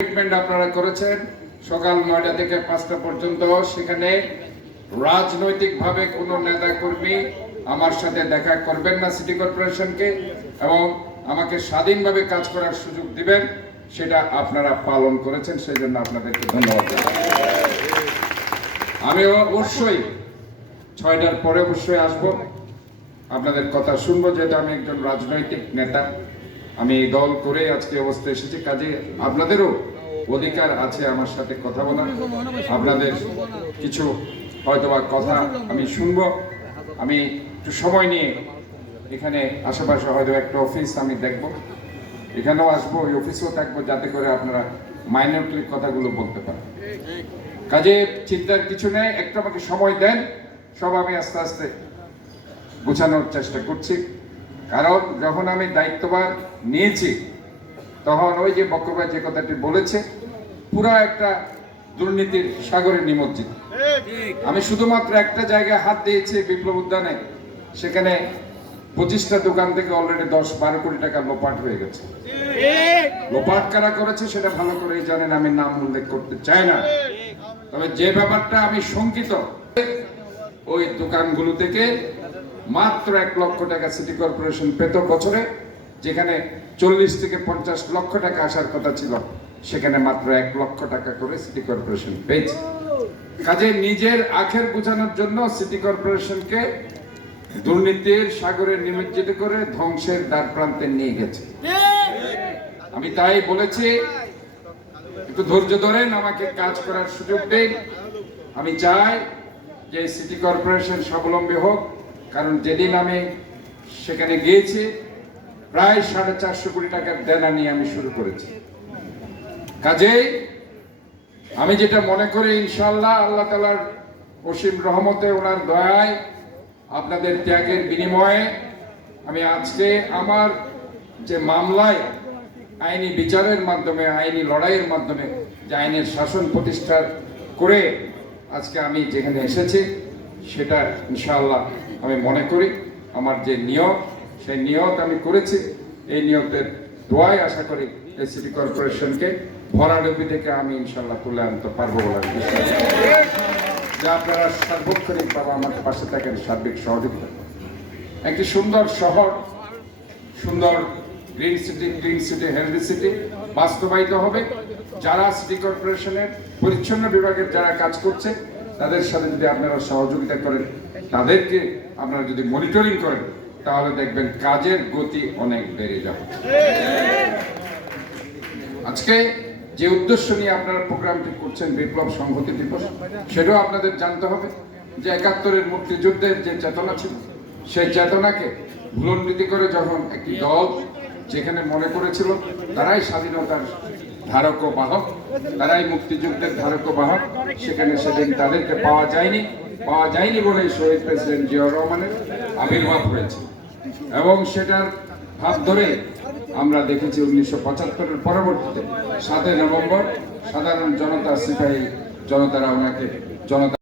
Treatment আপনারা করেছেন সকাল 9টা থেকে 5টা পর্যন্ত। সেখানে রাজনৈতিকভাবে কোনো নেতা কর্মী আমার সাথে দেখা করবেন না সিটি কর্পোরেশনকে, এবং আমাকে স্বাধীনভাবে কাজ করার সুযোগ দিবেন, সেটা আপনারা পালন করেছেন। সেই জন্য আপনাদেরকে ধন্যবাদ। আমি অবশ্যই 6টার পরে অবশ্যই আসব, আপনাদের কথা শুনবো, যেহেতু আমি একজন রাজনৈতিক নেতা। আমি দল করে আজকে অবস্থায় এসেছি, কাজে আপনাদেরও অধিকার আছে আমার সাথে কথা বলার। আপনাদের কিছু হয়তোবা কথা আমি শুনবো। আমি একটু সময় নিয়ে এখানে আশেপাশে হয়তো একটা অফিস আমি দেখব, এখানেও আসবো, ওই অফিসেও থাকবো, যাতে করে আপনারা মাইনরিটির কথাগুলো বলতে পারেন। কাজে চিন্তার কিছু নেই, একটু আমাকে সময় দেন, সব আমি আস্তে আস্তে গোছানোর চেষ্টা করছি। কারণ যখন আমি দায়িত্বভার নিয়েছি তখন ওই যে বক্করভাই যে কথাটি বলেছে, পুরা একটা দুর্নীতির সাগরে নিমজ্জিত। আমি শুধুমাত্র একটা জায়গায় হাত দিয়েছি, বিপ্লব উদ্যানে, সেখানে 25টা দোকান থেকে অলরেডি 10-12 কোটি টাকা লোপাট হয়ে গেছে। লোপাট কারা করেছে সেটা ভালো করেই জানেন, আমি নাম উল্লেখ করতে চাই না। তবে যে ব্যাপারটা আমি শঙ্কিত, ওই দোকানগুলো থেকে মাত্র 1 লক্ষ টাকা সিটি কর্পোরেশন পেত বছরে, যেখানে 40 থেকে 50 লক্ষ টাকা আসার কথা ছিল, সেখানে মাত্র 1 লক্ষ টাকা করে সিটি কর্পোরেশন পেয়েছে। কাজে নিজের আখের গুছানোর জন্য সিটি কর্পোরেশনকে দুর্নীতির সাগরে নিমজ্জিত করে ধ্বংসের দ্বার প্রান্তে নিয়ে গেছে। আমি তাই বলেছি, একটু ধৈর্য ধরেন, আমাকে কাজ করার সুযোগ দিন। আমি চাই যে সিটি কর্পোরেশন স্বাবলম্বী হোক, কারণ যেদিন আমি সেখানে গিয়েছি প্রায় 450 কোটি টাকার দেনা নিয়ে আমি শুরু করেছি। কাজেই আমি যেটা মনে করি, ইনশাআল্লাহ আল্লাহ তাআলার অসীম রহমতে, ওনার দয়ায়, আপনাদের ত্যাগের বিনিময়ে আমি আজকে আমার যে মামলায় আইনি বিচারের মাধ্যমে, আইনি লড়াইয়ের মাধ্যমে যে আইনের শাসন প্রতিষ্ঠা করে আজকে আমি যেখানে এসেছি, সেটা ইনশাআল্লাহ আমি মনে করি আমার যে নিয়ত, সেই নিয়ত আমি করেছি। এই নিয়তের দোয়ায় আশা করি এই সিটি কর্পোরেশনকে ভরাডুবি থেকে আমি ইনশাআল্লাহ তুলে আনতে পারবো বলে বিশ্বাস করি। যে আপনারা সার্বক্ষণিকভাবে আমার পাশে থাকেন, সার্বিক সহযোগিতা। একটি সুন্দর শহর, সুন্দর green city, clean city, healthy city বাস্তবায়িত হবে। যারা সিটি কর্পোরেশনের পরিচ্ছন্ন বিভাগের যারা কাজ করছে, তাদের সাথে যদি আপনারা সহযোগিতা করেন, তাদেরকে আপনারা যদি মনিটরিং করেন, তাহলে দেখবেন কাজের গতি অনেক বেড়ে যাবে। আজকে যে উদ্দেশ্য নিয়ে আপনারা প্রোগ্রামটি করছেন, বিপ্লব সংহতি দিবস, সেটাও আপনাদের জানতে হবে যে 71-এর মুক্তিযুদ্ধের যে চেতনা ছিল, সেই চেতনাকে ভুলন্ডিত করে যখন একটি দল যেখানে মনে করেছিল তারাই স্বাধীনতার ধারক ও বাহক, তারাই মুক্তিযুদ্ধের ধারক ও বাহক, সেখানে সেদিন তাদেরকে পাওয়া যায়নি বলেই শহীদ প্রেসিডেন্ট জিয়াউর রহমানের আবির্ভাব হয়েছে। এবং সেটার ভাব ধরে আমরা দেখেছি 1975-এর পরবর্তীতে 7 নভেম্বর সাধারণ জনতা, সিপাহী জনতারা ওনাকে জনতা